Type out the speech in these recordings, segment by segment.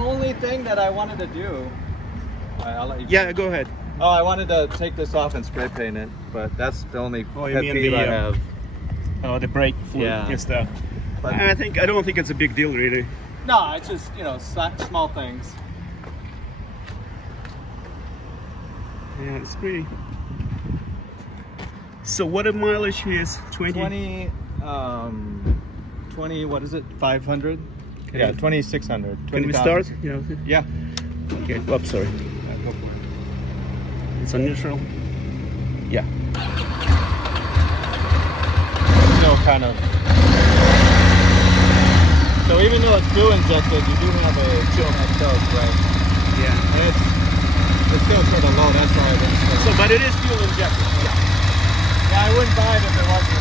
only thing that I wanted to do. I'll let you. Yeah, go ahead. Oh, I wanted to take this off and spray paint it, but that's the only pet peeve I have. Oh, the brake fluid and stuff. But I don't think it's a big deal, really. No, it's just, you know, small things. Yeah, it's pretty. So what a mileage is? 20, what is it? 500? Okay. Yeah, 2,600. Can we start? Yeah. Okay. Oops, sorry. Yeah, go for it. It's on neutral. Yeah. Still kind of. So even though it's fuel injected, you do have a chill exhaust, right? Yeah. And it's still sort of low. That's why I didn't. So, but it is fuel injected. Yeah. Yeah, I wouldn't buy it if it wasn't.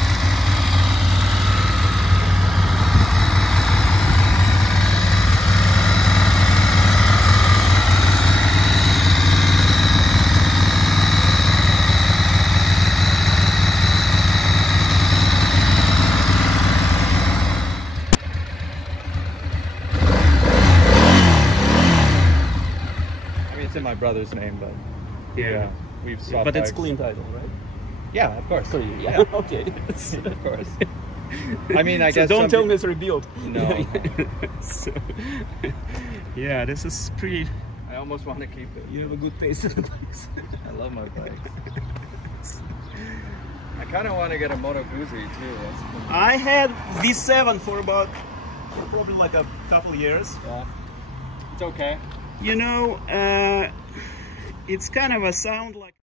It's in my brother's name, but yeah, we've swapped. But it's bikes. clean title, right? Yeah, of course. So, yeah. Okay. Of course. I mean, I so guess. Don't tell me it's rebuilt. No. So, yeah, this is pretty. I almost want to keep it. You have a good taste in the bikes. I love my bikes. I kind of want to get a Moto Guzzi too. I had V7 for probably like a couple years. Yeah. It's okay. You know, it's kind of a sound like.